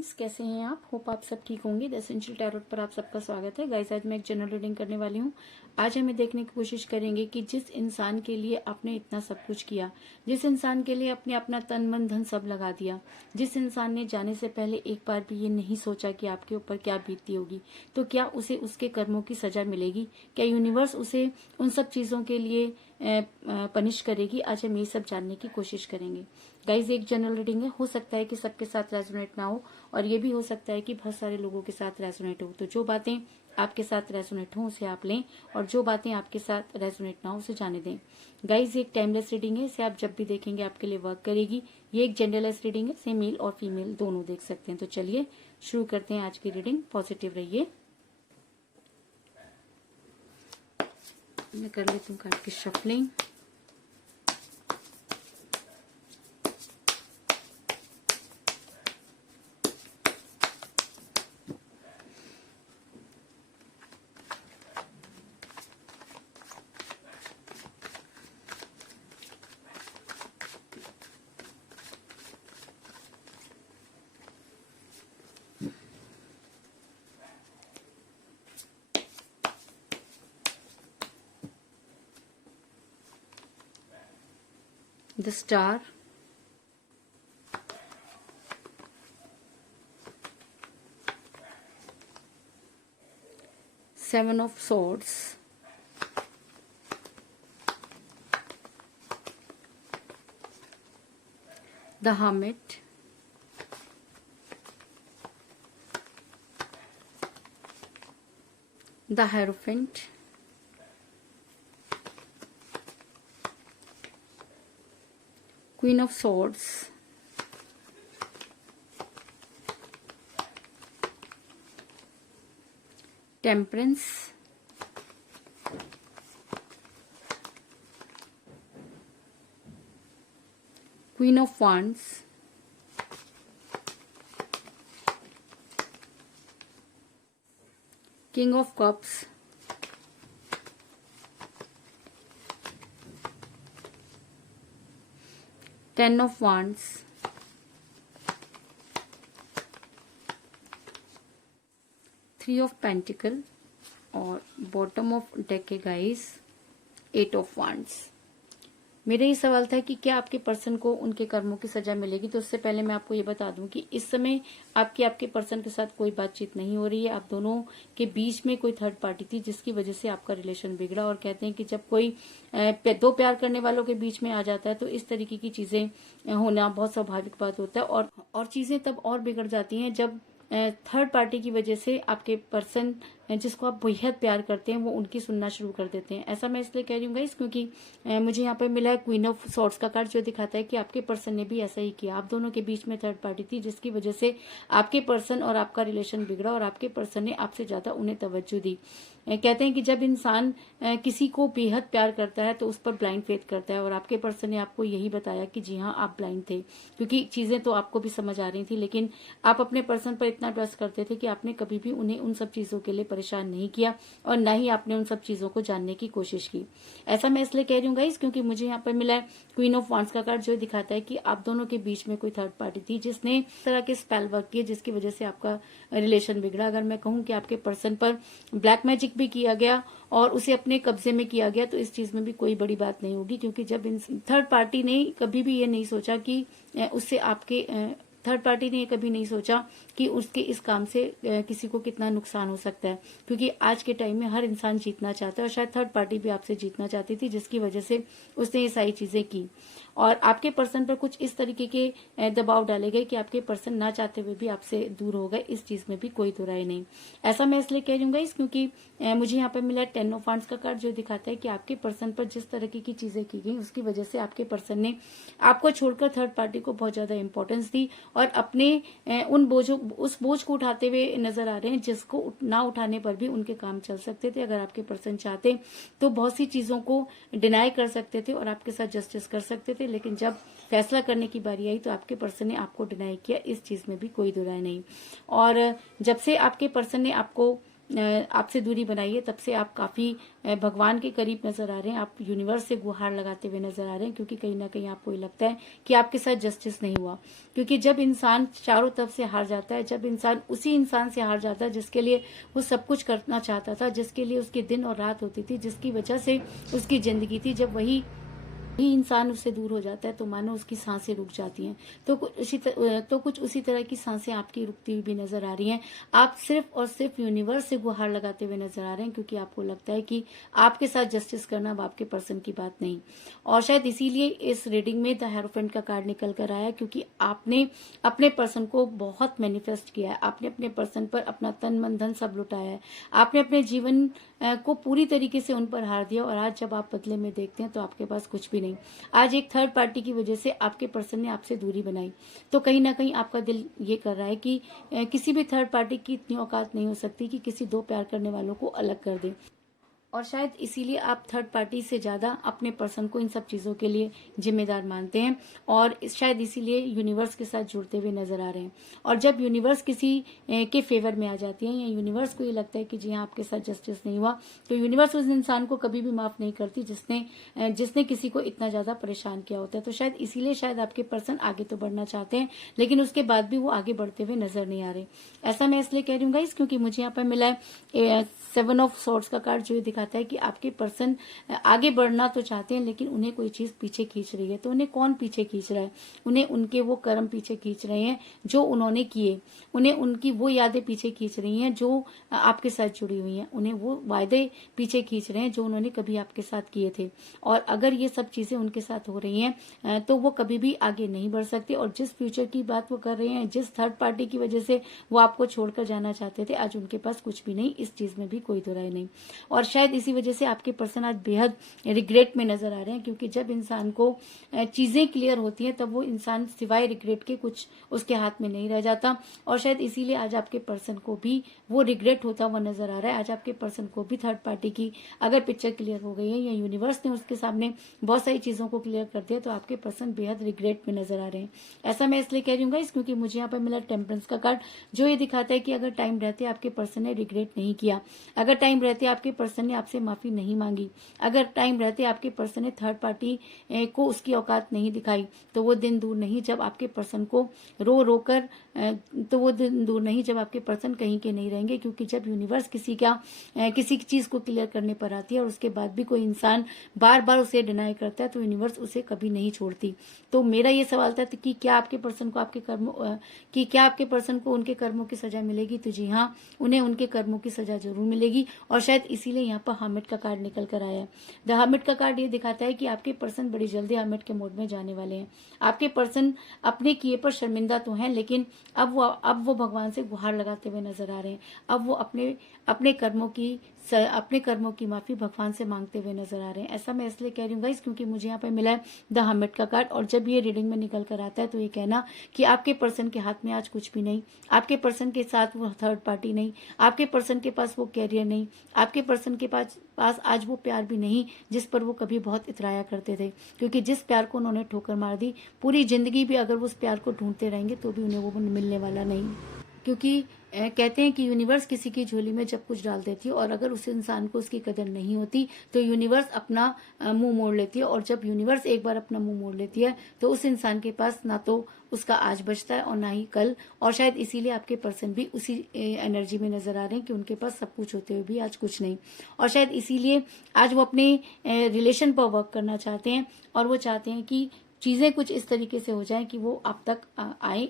Friends, कैसे हैं आप? होप आप सब ठीक होंगे। द एसेंशियल टैरोट पर आप सबका स्वागत है। गाइस, आज मैं एक जनरल रीडिंग करने वाली हूँ। आज हमें देखने की कोशिश करेंगे कि जिस इंसान के लिए आपने इतना सब कुछ किया, जिस इंसान के लिए आपने अपना तन मन धन सब लगा दिया, जिस इंसान ने जाने से पहले एक बार भी ये नहीं सोचा कि आपके ऊपर क्या बीतती होगी, तो क्या उसे उसके कर्मों की सजा मिलेगी? क्या यूनिवर्स उसे उन सब चीजों के लिए पनिश करेगी? आज हम ये सब जानने की कोशिश करेंगे। गाइज, एक जनरल रीडिंग है, हो सकता है कि सबके साथ रेजोनेट ना हो, और ये भी हो सकता है कि बहुत सारे लोगों के साथ रेजोनेट हो। तो जो बातें आपके साथ रेजोनेट हो उसे आप लें, और जो बातें आपके साथ रेजोनेट ना हो उसे जाने दें। गाइज, एक टाइमलेस रीडिंग है, इसे आप जब भी देखेंगे आपके लिए वर्क करेगी। ये एक जेंडरलेस रीडिंग है, इसे मेल और फीमेल दोनों देख सकते हैं। तो चलिए शुरू करते हैं आज की रीडिंग। पॉजिटिव रहिए। मैं कर लेती हूँ कार्ड की shuffling. The Star, Seven of Swords, the Hermit, the Hierophant, Queen of Swords, Temperance, Queen of Wands, King of Cups, Ten of Wands, Three of Pentacles, और बॉटम ऑफ डेक है guys, eight of wands. मेरा ये सवाल था कि क्या आपके person को उनके कर्मों की सजा मिलेगी। तो उससे पहले मैं आपको ये बता दूं कि इस समय आपके पर्सन के साथ कोई बातचीत नहीं हो रही है। आप दोनों के बीच में कोई थर्ड पार्टी थी जिसकी वजह से आपका रिलेशन बिगड़ा। और कहते हैं कि जब कोई दो प्यार करने वालों के बीच में आ जाता है तो इस तरीके की चीजें होना बहुत स्वाभाविक बात होता है, और चीजें तब और बिगड़ जाती हैं जब थर्ड पार्टी की वजह से आपके पर्सन जिसको आप बेहद प्यार करते हैं वो उनकी सुनना शुरू कर देते हैं। ऐसा मैं इसलिए कह रही हूँ गाइस क्योंकि मुझे यहाँ पे मिला है क्वीन ऑफ सॉर्ड्स का कार्ड, जो दिखाता है कि आपके पर्सन ने भी ऐसा ही किया। आप दोनों के बीच में थर्ड पार्टी थी जिसकी वजह से आपके पर्सन और आपका रिलेशन बिगड़ा, और आपके पर्सन ने आपसे ज्यादा उन्हें तवज्जो दी। कहते हैं कि जब इंसान किसी को बेहद प्यार करता है तो उस पर ब्लाइंड फेथ करता है, और आपके पर्सन ने आपको यही बताया कि जी हाँ, आप ब्लाइंड थे, क्योंकि चीजें तो आपको भी समझ आ रही थी, लेकिन आप अपने पर्सन पर इतना ट्रस्ट करते थे कि आपने कभी भी उन्हें उन सब चीजों के लिए परेशान नहीं किया, और न ही आपने उन सब चीजों को जानने की कोशिश की। ऐसा मैं इसलिए कह रही हूँ गाइस क्योंकि मुझे यहाँ पर मिला है क्वीन ऑफ वांड्स का कार्ड, जो दिखाता है कि आप दोनों के बीच में कोई थर्ड पार्टी थी जिसने इस तरह के स्पेल वर्क किए जिसकी वजह से आपका रिलेशन बिगड़ा। अगर मैं कहूँ कि आपके पर्सन पर ब्लैक मैजिक भी किया गया और उसे अपने कब्जे में किया गया, तो इस चीज में भी कोई बड़ी बात नहीं होगी, क्योंकि जब थर्ड पार्टी ने कभी भी ये नहीं सोचा कि उससे आपके थर्ड पार्टी ने कभी नहीं सोचा कि उसके इस काम से किसी को कितना नुकसान हो सकता है, क्योंकि आज के टाइम में हर इंसान जीतना चाहता है, और शायद थर्ड पार्टी भी आपसे जीतना चाहती थी जिसकी वजह से उसने ये सारी चीजें की। और आपके पर्सन पर कुछ इस तरीके के दबाव डाले गए कि आपके पर्सन ना चाहते हुए भी आपसे दूर हो गए। इस चीज में भी कोई दो राय नहीं। ऐसा मैं इसलिए कह रही हूँ इस क्योंकि मुझे यहाँ पे मिला टेन ऑफ वांड्स का कार्ड, जो दिखाता है कि आपके पर्सन पर जिस तरीके की चीजें की गई उसकी वजह से आपके पर्सन ने आपको छोड़कर थर्ड पार्टी को बहुत ज्यादा इंपॉर्टेंस दी, और अपने उस बोझ को उठाते हुए नजर आ रहे हैं जिसको ना उठाने पर भी उनके काम चल सकते थे। अगर आपके पर्सन चाहते तो बहुत सी चीजों को डिनाई कर सकते थे और आपके साथ जस्टिस कर सकते थे, लेकिन जब फैसला करने की बारी आई तो आपके पर्सन ने आपको डिनाई किया। इस चीज में भी कोई दो राय नहीं। और जब से आपके पर्सन ने आपको आपसे दूरी बनाई है, तब से आप काफी भगवान के करीब नजर आ रहे हैं। आप यूनिवर्स से गुहार लगाते हुए नजर आ रहे हैं, क्योंकि कहीं ना कहीं आपको ये लगता है कि आपके साथ जस्टिस नहीं हुआ। क्योंकि जब इंसान चारों तरफ से हार जाता है, जब इंसान उसी इंसान से हार जाता है जिसके लिए वो सब कुछ करना चाहता था, जिसके लिए उसके दिन और रात होती थी, जिसकी वजह से उसकी जिंदगी थी, जब वही इंसान उससे दूर हो जाता है तो मानो उसकी सांसें रुक जाती हैं। तो कुछ उसी तरह की सांसें आपकी रुकती हुई भी नजर आ रही हैं। आप सिर्फ और सिर्फ यूनिवर्स से गुहार लगाते हुए नजर आ रहे हैं, क्योंकि आपको लगता है कि आपके साथ जस्टिस करना अब आपके पर्सन की बात नहीं। और शायद इसीलिए इस रीडिंग में द हेरोफेंट का कार्ड निकल कर आया, क्योंकि आपने अपने पर्सन को बहुत मैनिफेस्ट किया है। आपने अपने पर्सन पर अपना तन मन धन सब लुटाया है। आपने अपने जीवन को पूरी तरीके से उन पर हार दिया, और आज जब आप बदले में देखते हैं तो आपके पास कुछ भी नहीं। आज एक थर्ड पार्टी की वजह से आपके पर्सन ने आपसे दूरी बनाई, तो कहीं ना कहीं आपका दिल ये कर रहा है कि किसी भी थर्ड पार्टी की इतनी औकात नहीं हो सकती कि किसी दो प्यार करने वालों को अलग कर दे। और शायद इसीलिए आप थर्ड पार्टी से ज्यादा अपने पर्सन को इन सब चीजों के लिए जिम्मेदार मानते हैं, और शायद इसीलिए यूनिवर्स के साथ जुड़ते हुए नजर आ रहे हैं। और जब यूनिवर्स किसी के फेवर में आ जाती है, या यूनिवर्स को ये लगता है कि जी हाँ आपके साथ जस्टिस नहीं हुआ, तो यूनिवर्स उस इंसान को कभी भी माफ नहीं करती जिसने किसी को इतना ज्यादा परेशान किया होता है। तो शायद इसीलिए शायद आपके पर्सन आगे तो बढ़ना चाहते हैं, लेकिन उसके बाद भी वो आगे बढ़ते हुए नजर नहीं आ रहे। ऐसा मैं इसलिए कह रही हूँ गाइस, क्योंकि मुझे यहाँ पर मिला है 7 ऑफ सॉर्ड्स का कार्ड, जो ये दिखाता है कि आपके पर्सन आगे बढ़ना तो चाहते हैं, लेकिन उन्हें कोई चीज पीछे खींच रही है। तो उन्हें कौन पीछे खींच रहा है? उन्हें उनके वो कर्म पीछे खींच रहे हैं जो उन्होंने किए। उन्हें उनकी वो यादें पीछे खींच रही हैं जो आपके साथ जुड़ी हुई हैं। उन्हें वो वायदे पीछे खींच रहे हैं जो उन्होंने कभी आपके साथ किए थे। और अगर ये सब चीजें उनके साथ हो रही हैं तो वो कभी भी आगे नहीं बढ़ सकते। और जिस फ्यूचर की बात वो कर रहे हैं, जिस थर्ड पार्टी की वजह से वो आपको छोड़कर जाना चाहते थे, आज उनके पास कुछ भी नहीं। इस चीज में भी कोई दो राय नहीं। और शायद इसी वजह से आपके पर्सन आज बेहद रिग्रेट में नजर आ रहे हैं, क्योंकि जब इंसान को चीजें क्लियर होती हैं तब वो इंसान सिवाय रिग्रेट के कुछ उसके हाथ में नहीं रह जाता। और शायद इसीलिए आज आपके पर्सन को भी वो रिग्रेट होता हुआ नजर आ रहा है। आज आपके पर्सन को भी थर्ड पार्टी की अगर पिक्चर क्लियर हो गई है, या यूनिवर्स ने उसके सामने बहुत सारी चीजों को क्लियर कर दिया, तो आपके पर्सन बेहद रिग्रेट में नजर आ रहे हैं। ऐसा मैं इसलिए कह रही हूँ गाइस, क्योंकि मुझे यहाँ पर मिला टेम्परेंस का कार्ड, जो ये दिखाता है कि अगर टाइम रहते आपके पर्सन ने रिग्रेट नहीं किया, अगर टाइम रहते आपके पर्सन ने आपसे माफी नहीं मांगी, अगर टाइम रहते आपके पर्सन ने थर्ड पार्टी को उसकी औकात नहीं दिखाई, तो वो दिन दूर नहीं जब आपके पर्सन को रो रो कर तो वो दिन दूर नहीं जब आपके पर्सन कहीं के नहीं रहेंगे। क्योंकि जब यूनिवर्स किसी चीज को क्लियर करने पर आती है और उसके बाद भी कोई इंसान बार बार उसे डिनाई करता है, तो यूनिवर्स उसे कभी नहीं छोड़ती। तो मेरा ये सवाल था कि क्या आपके पर्सन को उनके कर्मों की सजा मिलेगी? तो जी हाँ, उन्हें उनके कर्मों की सजा जरूर मिलेगी। और शायद इसीलिए यहाँ पर हर्मिट का कार्ड निकल कर आया है। द हर्मिट का कार्ड ये दिखाता है कि आपके पर्सन बड़ी जल्दी हर्मिट के मोड में जाने वाले हैं। आपके पर्सन अपने किए पर शर्मिंदा तो हैं, लेकिन अब वो भगवान से गुहार लगाते हुए नजर आ रहे हैं। अब वो अपने कर्मों की माफी भगवान से मांगते हुए नजर आ रहे हैं। ऐसा मैं इसलिए कह रही हूँ गाइस, क्योंकि मुझे यहाँ पे मिला है द हर्मिट का कार्ड। और जब ये रीडिंग में निकल कर आता है तो ये कहना कि आपके पर्सन के हाथ में आज कुछ भी नहीं, आपके पर्सन के साथ वो थर्ड पार्टी नहीं, आपके पर्सन के पास वो कैरियर नहीं, आपके पर्सन के पास आज वो प्यार भी नहीं जिस पर वो कभी बहुत इतराया करते थे। क्योंकि जिस प्यार को उन्होंने ठोकर मार दी, पूरी जिंदगी भी अगर वो उस प्यार को ढूंढते रहेंगे तो भी उन्हें वो मिलने वाला नहीं। क्योंकि कहते हैं कि यूनिवर्स किसी की झोली में जब कुछ डाल देती है, और अगर उस इंसान को उसकी कदर नहीं होती तो यूनिवर्स अपना मुंह मोड़ लेती है। और जब यूनिवर्स एक बार अपना मुंह मोड़ लेती है तो उस इंसान के पास ना तो उसका आज बचता है और ना ही कल। और शायद इसीलिए आपके पर्सन भी उसी एनर्जी में नजर आ रहे हैं कि उनके पास सब कुछ होते हुए भी आज कुछ नहीं। और शायद इसीलिए आज वो अपने रिलेशन पर वर्क करना चाहते हैं, और वो चाहते हैं कि चीजें कुछ इस तरीके से हो जाएं कि वो आप तक आए,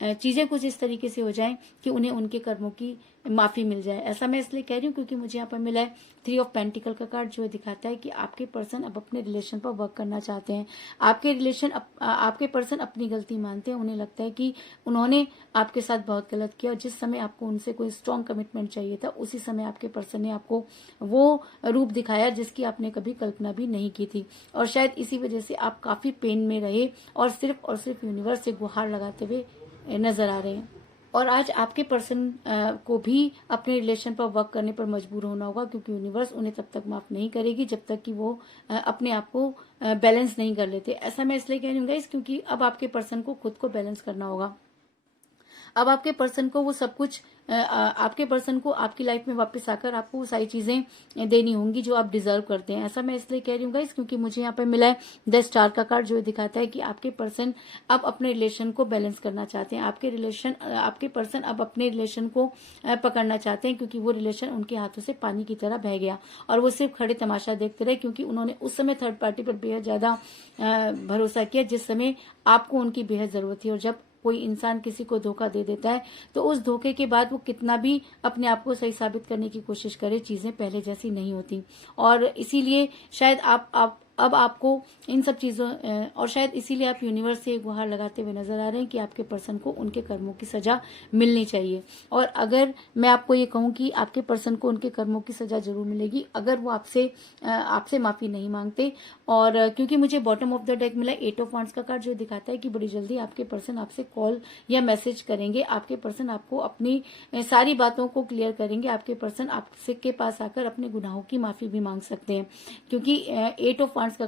चीजें कुछ इस तरीके से हो जाएं कि उन्हें उनके कर्मों की माफी मिल जाए। ऐसा मैं इसलिए कह रही हूँ क्योंकि मुझे यहाँ पर मिला है 3 ऑफ पेंटिकल का कार्ड, जो दिखाता है कि आपके पर्सन अब अपने रिलेशन पर वर्क करना चाहते हैं। आपके पर्सन अपनी गलती मानते हैं। उन्हें लगता है कि उन्होंने आपके साथ बहुत गलत किया, और जिस समय आपको उनसे कोई स्ट्रॉन्ग कमिटमेंट चाहिए था, उसी समय आपके पर्सन ने आपको वो रूप दिखाया जिसकी आपने कभी कल्पना भी नहीं की थी। और शायद इसी वजह से आप काफी पेन में रहे और सिर्फ यूनिवर्स से गुहार लगाते हुए नजर आ रहे हैं। और आज आपके पर्सन को भी अपने रिलेशन पर वर्क करने पर मजबूर होना होगा, क्योंकि यूनिवर्स उन्हें तब तक माफ नहीं करेगी जब तक कि वो अपने आप को बैलेंस नहीं कर लेते। ऐसा मैं इसलिए कह रही हूँ गाइस, क्योंकि अब आपके पर्सन को खुद को बैलेंस करना होगा। अब आपके पर्सन को वो सब कुछ आपके पर्सन को आपकी लाइफ में वापस आकर आपको वो सारी चीजें देनी होंगी जो आप डिजर्व करते हैं। ऐसा मैं इसलिए कह रही हूँ गाइस क्योंकि मुझे यहाँ पे मिला है द स्टार का कार्ड, जो दिखाता है कि आपके पर्सन अब अपने रिलेशन को बैलेंस करना चाहते हैं। आपके पर्सन अब अपने रिलेशन को पकड़ना चाहते हैं क्योंकि वो रिलेशन उनके हाथों से पानी की तरह बह गया और वो सिर्फ खड़े तमाशा देखते रहे, क्योंकि उन्होंने उस समय थर्ड पार्टी पर बेहद ज्यादा भरोसा किया जिस समय आपको उनकी बेहद जरूरत थी। और जब कोई इंसान किसी को धोखा दे देता है तो उस धोखे के बाद वो कितना भी अपने आप को सही साबित करने की कोशिश करे, चीजें पहले जैसी नहीं होती। और इसीलिए शायद आप अब आपको इन सब चीजों और शायद इसीलिए आप यूनिवर्स से एक गुहार लगाते हुए नजर आ रहे हैं कि आपके पर्सन को उनके कर्मों की सजा मिलनी चाहिए। और अगर मैं आपको ये कहूं कि आपके पर्सन को उनके कर्मों की सजा जरूर मिलेगी अगर वो आपसे माफी नहीं मांगते। और क्योंकि मुझे बॉटम ऑफ द डेक मिला 8 ऑफ वांड्स का कार्ड, जो दिखाता है कि बड़ी जल्दी आपके पर्सन आपसे कॉल या मैसेज करेंगे। आपके पर्सन आपको अपनी सारी बातों को क्लियर करेंगे। आपके पर्सन आपसे के पास आकर अपने गुनाहों की माफी भी मांग सकते हैं, क्योंकि 8 ऑफ वांड्स का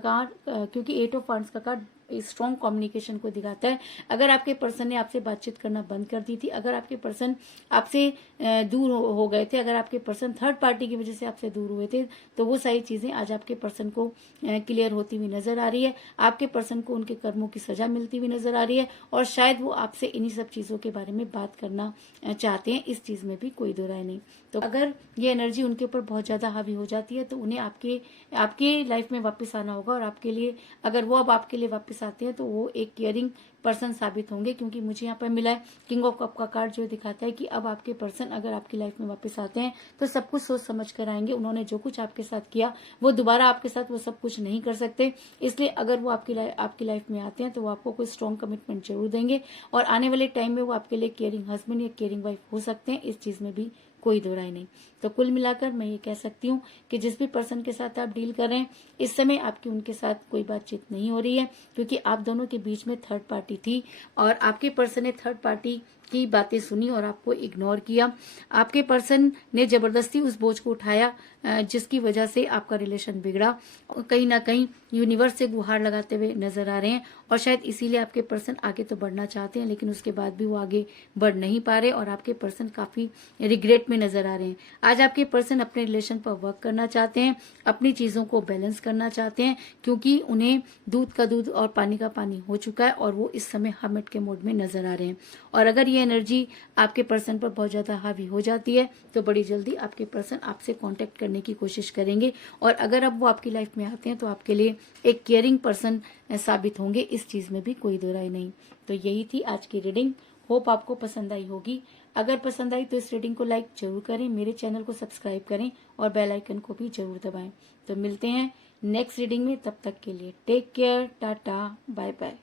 कार्ड स्ट्रॉन्ग कम्युनिकेशन को दिखाता है। अगर आपके पर्सन ने आपसे बातचीत करना बंद कर दी थी, अगर आपके पर्सन आपसे दूर हो गए थे, अगर आपके पर्सन थर्ड पार्टी की वजह से आपसे दूर हुए थे, तो वो सारी चीजें आज आपके पर्सन को क्लियर होती हुई नजर आ रही है। आपके पर्सन को उनके कर्मों की सजा मिलती हुई नजर आ रही है और शायद वो आपसे इन्हीं सब चीजों के बारे में बात करना चाहते हैं। इस चीज में भी कोई दो राय नहीं। तो अगर ये एनर्जी उनके ऊपर बहुत ज्यादा हावी हो जाती है तो उन्हें आपके लाइफ में वापस आना होगा। और आपके लिए, अगर वो अब आपके लिए वापस आते हैं तो वो एक केयरिंग पर्सन साबित होंगे, क्योंकि मुझे यहाँ पर मिला है किंग ऑफ कप का कार्ड, जो दिखाता है कि अब आपके पर्सन अगर आपकी लाइफ में वापस आते हैं तो सब कुछ सोच समझ कर आएंगे। उन्होंने जो कुछ आपके साथ किया वो दोबारा आपके साथ वो सब कुछ नहीं कर सकते। इसलिए अगर वो आपकी लाइफ में आते हैं तो वो आपको कोई स्ट्रॉन्ग कमिटमेंट जरूर देंगे और आने वाले टाइम में वो आपके लिए केयरिंग हस्बैंड या केयरिंग वाइफ हो सकते हैं। इस चीज में भी कोई दो राय नहीं। तो कुल मिलाकर मैं ये कह सकती हूँ कि जिस भी पर्सन के साथ आप डील कर रहे हैं इस समय आपकी उनके साथ कोई बातचीत नहीं हो रही है, क्योंकि आप दोनों के बीच में थर्ड पार्टी थी और आपके पर्सन ने थर्ड पार्टी की बातें सुनी और आपको इग्नोर किया। आपके पर्सन ने जबरदस्ती उस बोझ को उठाया जिसकी वजह से आपका रिलेशन बिगड़ा। और कहीं ना कहीं यूनिवर्स से गुहार लगाते हुए नजर आ रहे हैं और शायद इसीलिए आपके पर्सन आगे तो बढ़ना चाहते हैं लेकिन उसके बाद भी वो आगे बढ़ नहीं पा रहे और आपके पर्सन काफी रिग्रेट में नजर आ रहे हैं। आज आपके पर्सन अपने रिलेशन पर वर्क करना चाहते हैं, अपनी चीजों को बैलेंस करना चाहते हैं, क्योंकि उन्हें दूध का दूध और पानी का पानी हो चुका है और वो इस समय हर्मिट के मोड में नजर आ रहे हैं। और अगर ये एनर्जी आपके पर्सन पर बहुत ज्यादा हावी हो जाती है तो बड़ी जल्दी आपके पर्सन आपसे कांटेक्ट करने की कोशिश करेंगे और अगर अब वो आपकी लाइफ में आते हैं तो आपके लिए एक केयरिंग पर्सन साबित होंगे। इस चीज में भी कोई दो राय नहीं। तो यही थी आज की रीडिंग। होप आपको पसंद आई होगी। अगर पसंद आई तो इस रीडिंग को लाइक जरूर करें, मेरे चैनल को सब्सक्राइब करें और बेल आइकन को भी जरूर दबाएं। तो मिलते हैं नेक्स्ट रीडिंग में, तब तक के लिए take care, tata, bye bye.